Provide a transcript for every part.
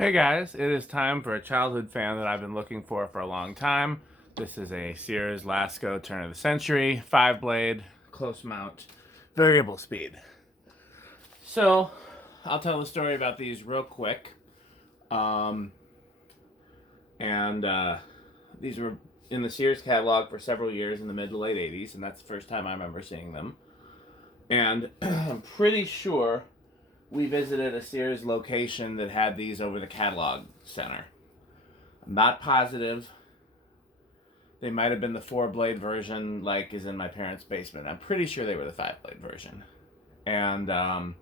Hey guys, it is time for a childhood fan that I've been looking for a long time. This is a Sears Lasko turn of the century, 5-blade, close mount, variable speed. So, I'll tell the story about these real quick. Um, and these were in the Sears catalog for several years in the mid to late 80s, and that's the first time I remember seeing them. And I'm pretty sure we visited a Sears location that had these over the catalog center. I'm not positive. They might have been the 4-blade version, like is in my parents' basement. I'm pretty sure they were the 5-blade version. And then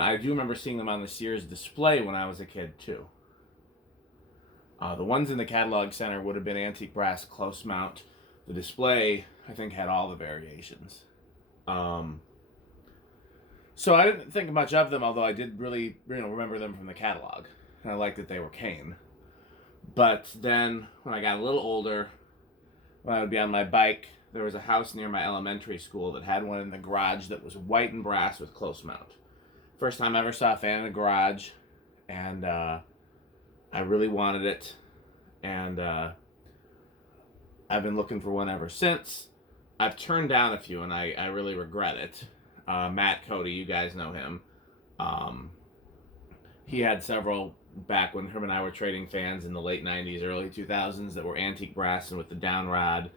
I do remember seeing them on the Sears display when I was a kid too. The ones in the catalog center would have been antique brass close mount. The display, I think, had all the variations. So I didn't think much of them, although I did really, remember them from the catalog. And I liked that they were cane. But then, when I got a little older, when I would be on my bike, there was a house near my elementary school that had one in the garage that was white and brass with close mount. First time I ever saw a fan in a garage, and I really wanted it. And I've been looking for one ever since. I've turned down a few, and I really regret it. Matt Cody, you guys know him. He had several back when him and I were trading fans in the late 90s, early 2000s that were antique brass and with the down rod.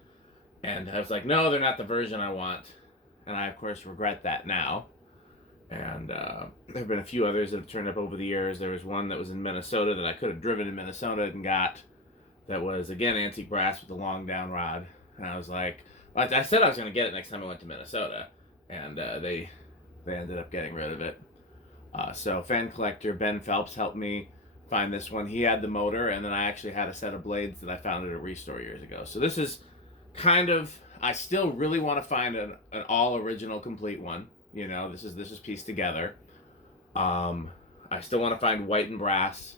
And I was like, no, they're not the version I want. And I, of course, regret that now. And there have been a few others that have turned up over the years. There was one that was in Minnesota that I could have driven in Minnesota and got that was, again, antique brass with the long down rod. And I was like, I said I was going to get it next time I went to Minnesota. And they ended up getting rid of it. So fan collector Ben Phelps helped me find this one. He had the motor, and then I actually had a set of blades that I found at a restore years ago. So this is kind of, I still really want to find an all original complete one. You know, this is pieced together. I still want to find white and brass.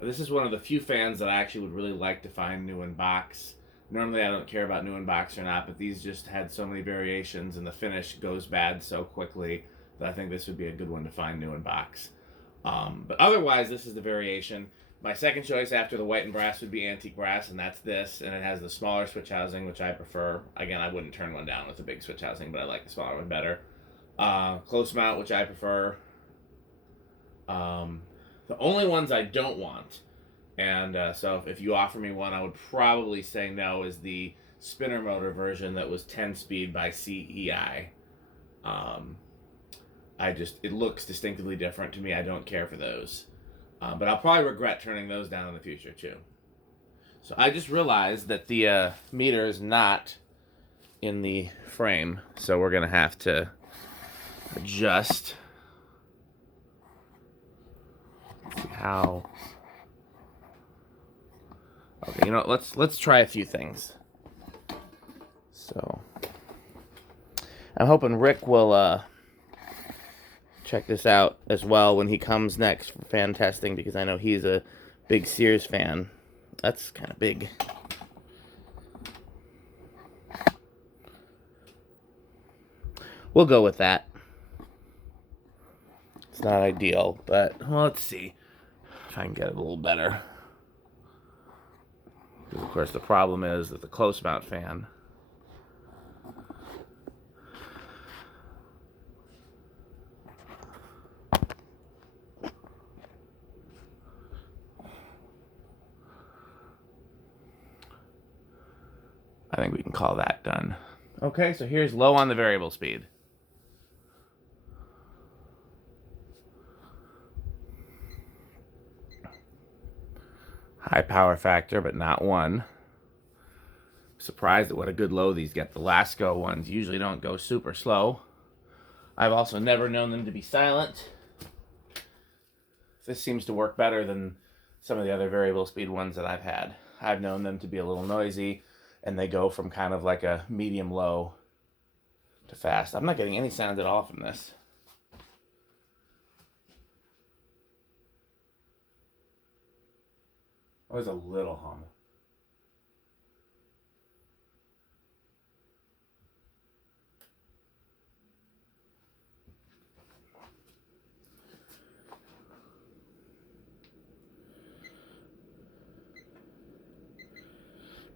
This is one of the few fans that I actually would really like to find new in box. Normally I don't care about new in box or not, but these just had so many variations and the finish goes bad so quickly that I think this would be a good one to find new in box. But otherwise, this is the variation. My second choice after the white and brass would be antique brass, and that's this. And it has the smaller switch housing, which I prefer. Again, I wouldn't turn one down with the big switch housing, but I like the smaller one better. Close mount, which I prefer. The only ones I don't want, and so if you offer me one, I would probably say no, is the spinner motor version that was 10-speed by CEI. It looks distinctively different to me. I don't care for those. But I'll probably regret turning those down in the future, too. So I just realized that the meter is not in the frame. So we're going to have to adjust. Let's see how... Okay, you know, let's try a few things. So I'm hoping Rick will... check this out as well when he comes next for fan testing, because I know he's a big Sears fan. That's kind of big. We'll go with that. It's not ideal, but well, let's see if I can get it a little better. Because of course the problem is that the close mount fan I think we can call that done. Okay, so here's low on the variable speed. High power factor, but not one. Surprised at what a good low these get. The Lasko ones usually don't go super slow. I've also never known them to be silent. This seems to work better than some of the other variable speed ones that I've had. I've known them to be a little noisy, and they go from kind of like a medium low to fast. I'm not getting any sound at all from this. Oh, there's a little hum.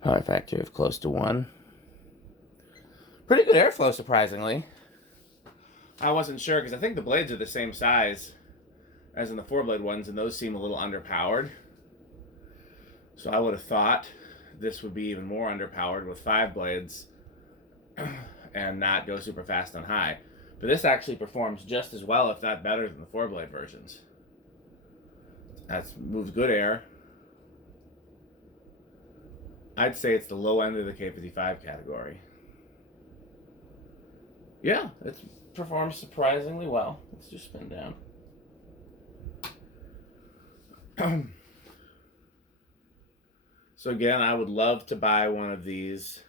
Power factor of close to 1. Pretty good airflow, surprisingly. I wasn't sure because I think the blades are the same size as in the 4-blade ones, and those seem a little underpowered. So I would have thought this would be even more underpowered with 5 blades and not go super fast on high. But this actually performs just as well, if not better, than the 4-blade versions. That moves good air. I'd say it's the low end of the K55 category. Yeah, it performs surprisingly well. Let's just spin down. So again, I would love to buy one of these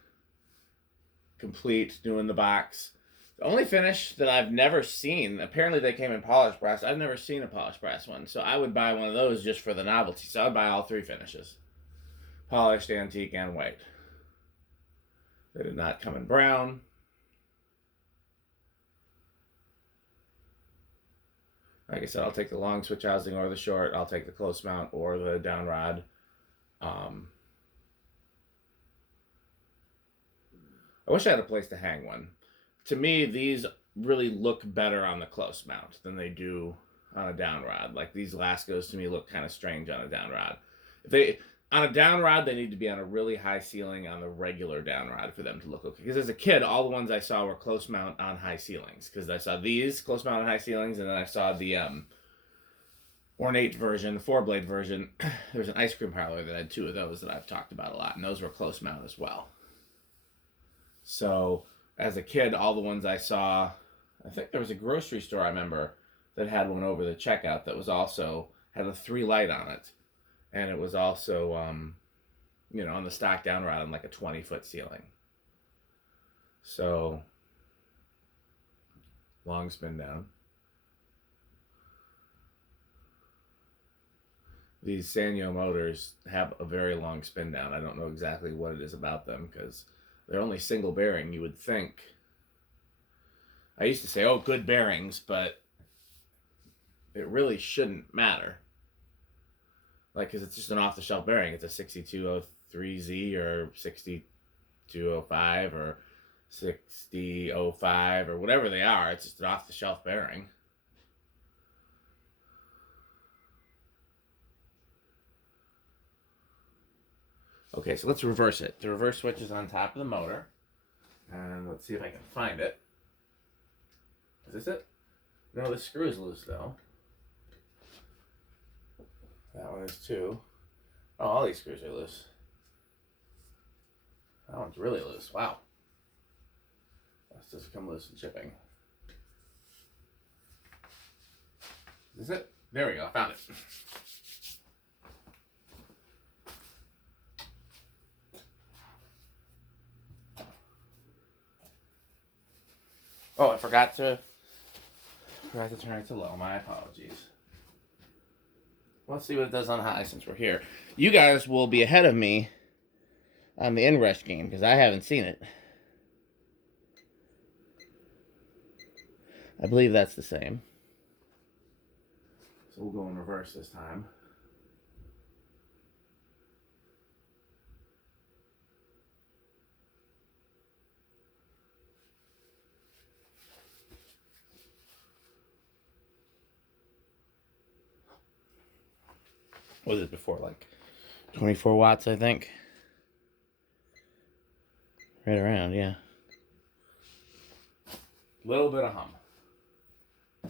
complete, new in the box. The only finish that I've never seen, apparently they came in polished brass. I've never seen a polished brass one, so I would buy one of those just for the novelty. So I'd buy all 3 finishes: polished, antique, and white. They did not come in brown. Like I said, I'll take the long switch housing or the short. I'll take the close mount or the down rod. I wish I had a place to hang one. To me, these really look better on the close mount than they do on a down rod. Like these Laskos to me look kind of strange on a down rod. On a down rod, they need to be on a really high ceiling on the regular down rod for them to look okay. Because as a kid, all the ones I saw were close mount on high ceilings. Because I saw these close mount on high ceilings, and then I saw the ornate version, the 4-blade version. There was an ice cream parlor that had 2 of those that I've talked about a lot, and those were close mount as well. So as a kid, all the ones I saw, I think there was a grocery store I remember that had one over the checkout that was also had a 3 light on it, and it was also on the stock down rod on like a 20-foot ceiling. So long spin down. These Sanyo motors have a very long spin down. I don't know exactly what it is about them because they're only single bearing, you would think. I used to say, oh, good bearings, but it really shouldn't matter. Like, because it's just an off-the-shelf bearing. It's a 6203Z or 6205 or 6005 or whatever they are. It's just an off-the-shelf bearing. Okay, so let's reverse it. The reverse switch is on top of the motor. And let's see if I can find it. Is this it? No, the screw is loose, though. That one is too. Oh, all these screws are loose. That one's really loose. Wow. That's just come loose in shipping. Is this it? There we go. I found it. Oh, I forgot to turn it to low. My apologies. Let's see what it does on high since we're here. You guys will be ahead of me on the inrush game because I haven't seen it. I believe that's the same. So we'll go in reverse this time. What was it before? Like 24 watts, I think. Right around, yeah. Little bit of hum. I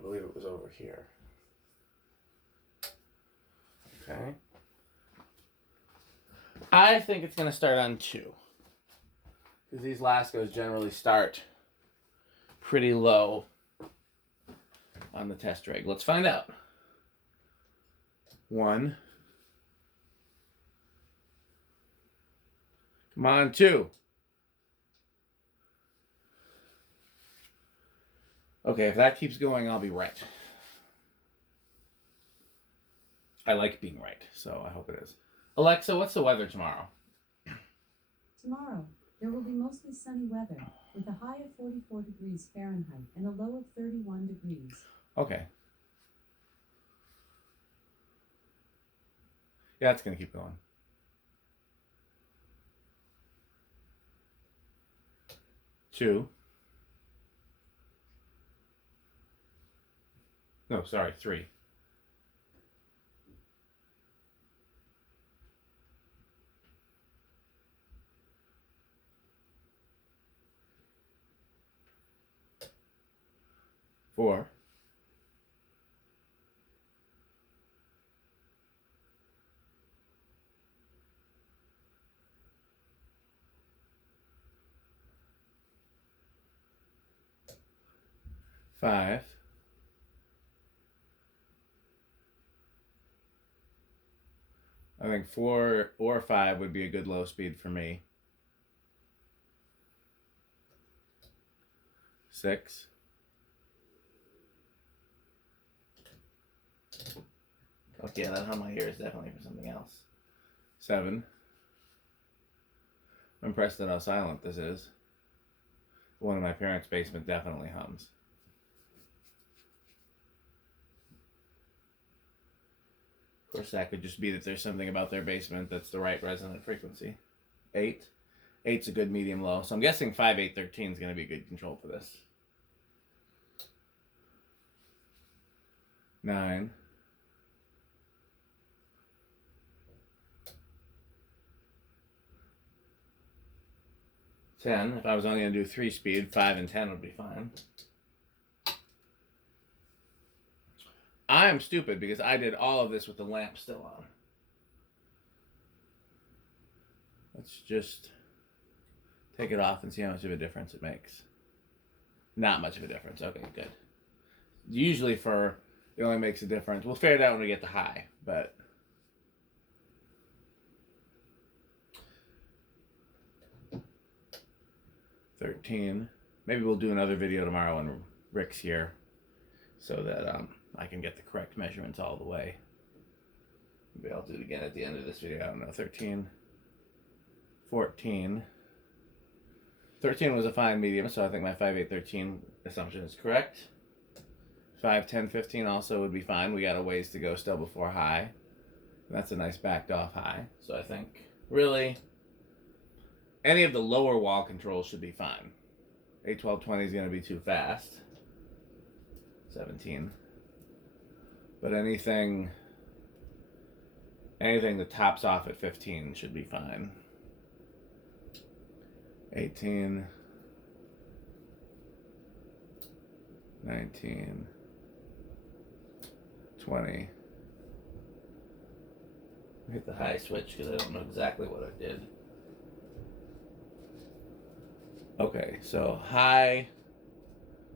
believe it was over here. Okay. I think it's going to start on 2. Because these Laskos generally start pretty low on the test rig. Let's find out. 1. Come on, 2. Okay, if that keeps going, I'll be right. I like being right, so I hope it is. Alexa, what's the weather tomorrow? Tomorrow, there will be mostly sunny weather. with a high of 44 degrees Fahrenheit and a low of 31 degrees. Okay. Yeah, it's going to keep going. Two. No, sorry, three. Four. Five. I think 4 or 5 would be a good low speed for me. 6. Okay, that hum I hear is definitely for something else. 7. I'm impressed at how silent this is. One in my parents' basement definitely hums. Of course, that could just be that there's something about their basement that's the right resonant frequency. 8. 8's a good medium low. So I'm guessing 5, 8, 13 is going to be a good control for this. 9. 10. If I was only going to do 3 speed, 5 and 10 would be fine. I am stupid because I did all of this with the lamp still on. Let's just take it off and see how much of a difference it makes. Not much of a difference. Okay, good. Usually for it only makes a difference. We'll figure it out when we get to high, but 13. Maybe we'll do another video tomorrow when Rick's here so that I can get the correct measurements all the way. Maybe I'll do it again at the end of this video. I don't know. 13. 14. 13 was a fine medium, so I think my 5, 8, 13 assumption is correct. 5, 10, 15 also would be fine. We got a ways to go still before high. That's a nice backed off high. So I think really any of the lower wall controls should be fine. 8, 12, 20 is going to be too fast. 17. But anything that tops off at 15 should be fine. 18. 19. 20. Hit the high switch because I don't know exactly what I did. Okay, so high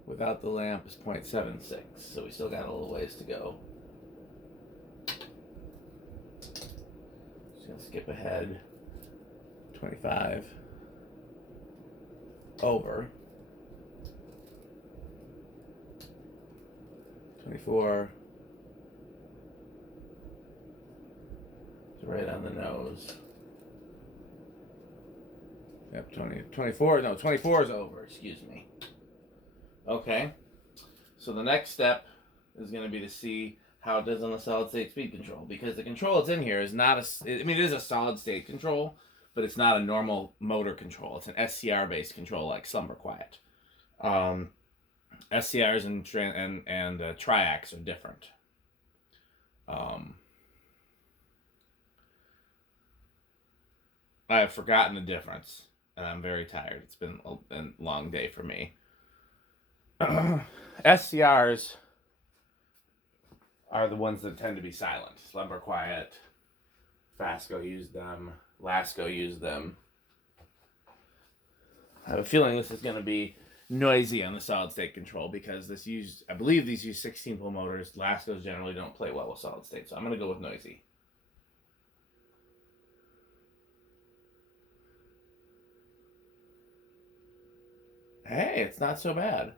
without the lamp is 0.76, so we still got a little ways to go. Just gonna skip ahead. 25. Over. 24. It's right on the nose. Yep, 24 is over, excuse me. Okay, so the next step is going to be to see how it does on the solid state speed control, because the control that's in here is not it is a solid state control, but it's not a normal motor control. It's an SCR based control like slumber quiet. SCRs and triacs are different. I have forgotten the difference, and I'm very tired. It's been a long day for me. SCRs are the ones that tend to be silent. Slumber quiet. Fasco used them. Lasko used them. I have a feeling this is going to be noisy on the solid state control because I believe these use 16-pole motors. Laskos generally don't play well with solid state, so I'm going to go with noisy. Hey, it's not so bad.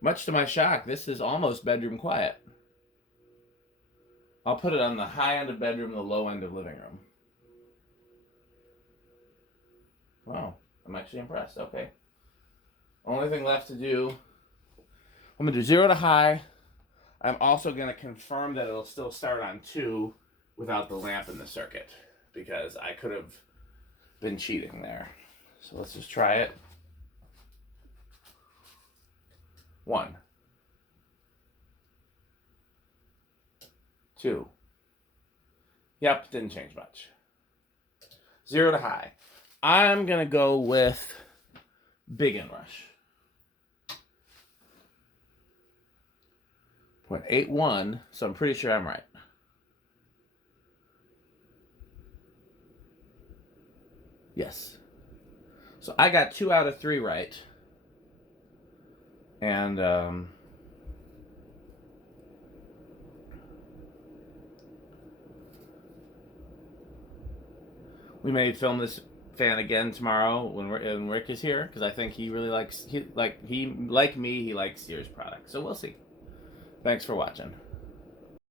Much to my shock, this is almost bedroom quiet. I'll put it on the high end of bedroom, the low end of living room. Wow, I'm actually impressed. Okay. Only thing left to do, I'm going to do 0 to high. I'm also going to confirm that it'll still start on 2 without the lamp in the circuit, because I could have been cheating there. So let's just try it. 1. 2. Yep, didn't change much. 0 to high. I'm going to go with big inrush. 0.81, so I'm pretty sure I'm right. Yes. So I got 2 out of 3 right. And we may film this fan again tomorrow when Rick is here, because I think he really likes, like me, he likes Sears products. So we'll see. Thanks for watching.